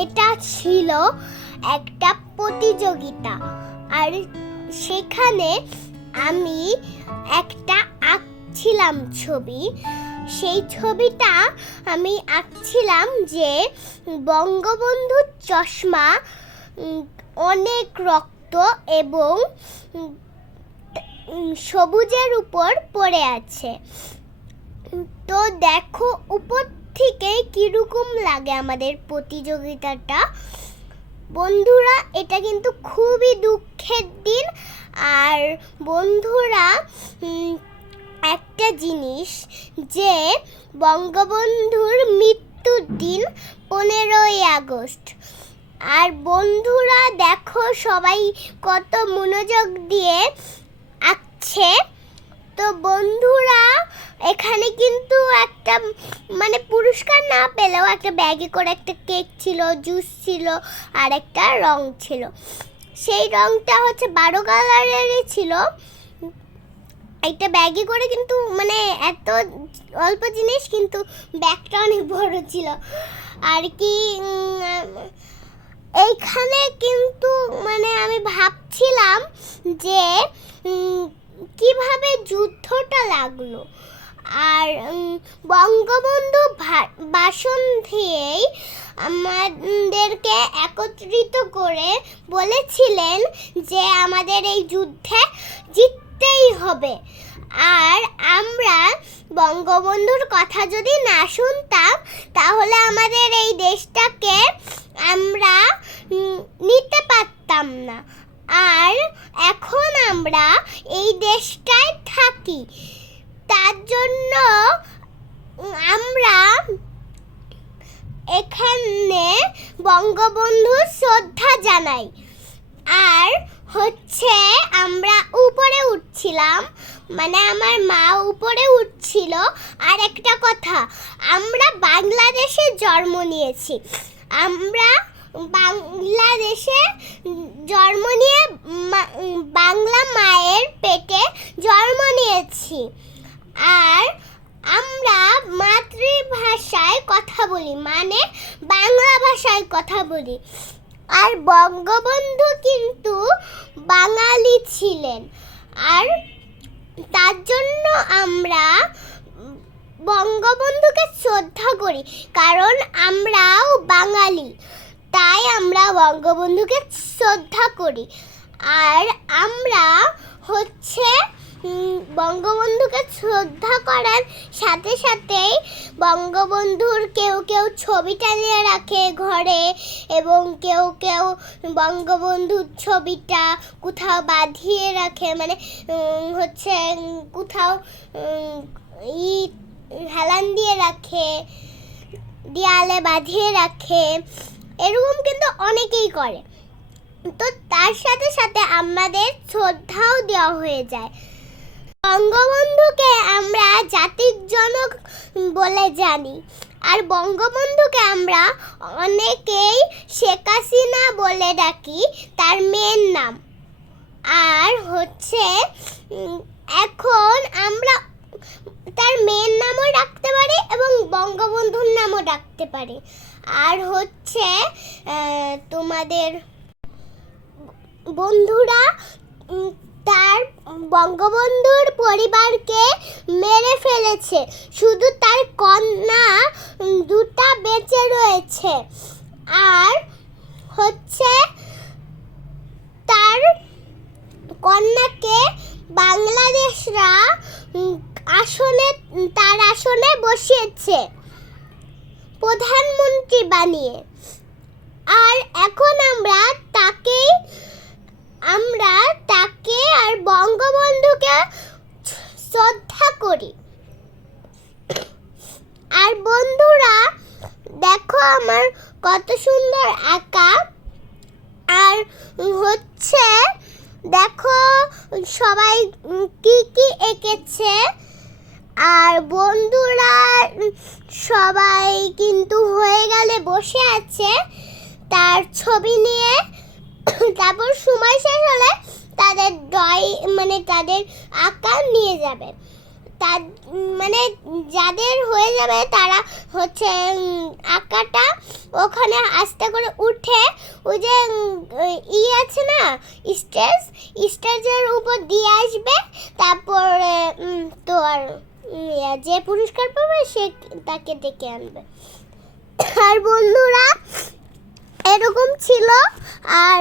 এটা ছিল একটা প্রতিযোগিতা। আর সেখানে আমি একটা আঁকছিলাম ছবি। সেই ছবিটা আমি আঁকছিলাম যে বঙ্গবন্ধুর চশমা অনেক রক্ত এবং সবুজের উপর পড়ে আছে। তো দেখো উপর থেকে কীরকম লাগে আমাদের প্রতিযোগিতাটা? বন্ধুরা, এটা কিন্তু খুবই দুঃখের দিন। আর বন্ধুরা একটা জিনিস যে বঙ্গবন্ধুর মৃত্যুর দিন পনেরোই আগস্ট। আর বন্ধুরা, দেখো সবাই কত মনোযোগ দিয়ে আঁকছে। তো বন্ধুরা, এখানে কিন্তু একটা মানে পুরস্কার না পেলেও একটা ব্যাগে করে একটা কেক ছিল জুস ছিল আর একটা রং ছিল। সেই রংটা হচ্ছে বারো কালারেরই ছিল। একটা ব্যাগে করে কিন্তু মানে এত অল্প জিনিস কিন্তু ব্যাগটা অনেক বড় ছিল। আর কি এইখানে কিন্তু মানে আমি ভাবছিলাম যে কীভাবে যুদ্ধটা লাগল? আর বঙ্গবন্ধু ভাষণ দিয়েই আমাদেরকে একত্রিত করে বলেছিলেন যে আমাদের এই যুদ্ধে জিততেই হবে। আর আমরা বঙ্গবন্ধুর কথা যদি না শুনতাম, তাহলে আমাদের এই দেশটাকে আমরা নিতে পারতাম না। আর এখন আমরা এই দেশটায় থাকি। তার জন্য আমরা এখানে বঙ্গবন্ধু শ্রদ্ধা জানাই। আর হচ্ছে আমরা উপরে উঠছিলাম মানে আমার মা উপরে উঠছিল। আর একটা কথা, আমরা বাংলাদেশে জন্ম নিয়েছি। আমরা বাংলাদেশে জন্ম নিয়ে মা- বাংলা মায়ের পেটে জন্ম নিয়েছি আর আমরা মাতৃভাষায় কথা বলি মানে বাংলা ভাষায় কথা বলি। আর বঙ্গবন্ধু কিন্তু বাঙালি ছিলেন। আর তার জন্য আমরা বঙ্গবন্ধুকে শ্রদ্ধা করি, কারণ আমরাও বাঙালি। তাই আমরা বঙ্গবন্ধুকে শ্রদ্ধা করি। আর আমরা হচ্ছে বঙ্গবন্ধুকে শ্রদ্ধা করার সাথে সাথেই বঙ্গবন্ধুর কেউ কেউ ছবি টানিয়ে রাখে ঘরে এবং কেউ কেউ বঙ্গবন্ধুর ছবিটা কোথাও বাঁধিয়ে রাখে। মানে হচ্ছে, কোথাও ই, হেলান দিয়ে রাখে, দেয়ালে বাঁধিয়ে রাখে। এরকম কিন্তু অনেকেই করে। তো তার সাথে সাথে আমাদের শ্রদ্ধাও দেওয়া হয়ে যায়। বঙ্গবন্ধুকে আমরা জাতির জনক বলে জানি। আর বঙ্গবন্ধুকে আমরা অনেকেই শেখ হাসিনা বলে ডাকি, তার মেয়ের নাম। আর হচ্ছে এখন আমরা তার মেয়ের নামও ডাকতে পারি এবং বঙ্গবন্ধুর নামও ডাকতে পারি। আর হচ্ছে তোমাদের বন্ধুরা তার বঙ্গবন্ধুর পরিবারকে মেরে ফেলেছে। শুধু তার কন্যা দুটা বেঁচে রয়েছে। আর হচ্ছে তার কন্যাকে বাংলাদেশরা আসনে, তার আসনে বসিয়েছে প্রধানমন্ত্রী বানিয়ে। আর এখন আমরা তাকেই আমরা তাকে আর বঙ্গবন্ধুকে শ্রদ্ধা করি। আর বন্ধুরা, দেখো আমার কত সুন্দর আঁকা আর হচ্ছে, দেখো সবাই কি কি এঁকেছে। আর বন্ধুরা, সবাই কিন্তু হয়ে গেলে বসে আছে। তার ছবি নিয়ে, তারপর সময় শেষ হলে তাদের ড্রয়িং মানে তাদের আঁকা নিয়ে যাবে। তার মানে যাদের হয়ে যাবে তারা হচ্ছে আঁকাটা ওখানে আস্তে করে উঠে ওই যে ই আছে না স্টেজ স্টেজের উপর দিয়ে আসবে তারপরে তোর উম, যে পুরস্কার পাবে সে তাকে ডেকে আনবে। আর বন্ধুরা এরকম ছিল আর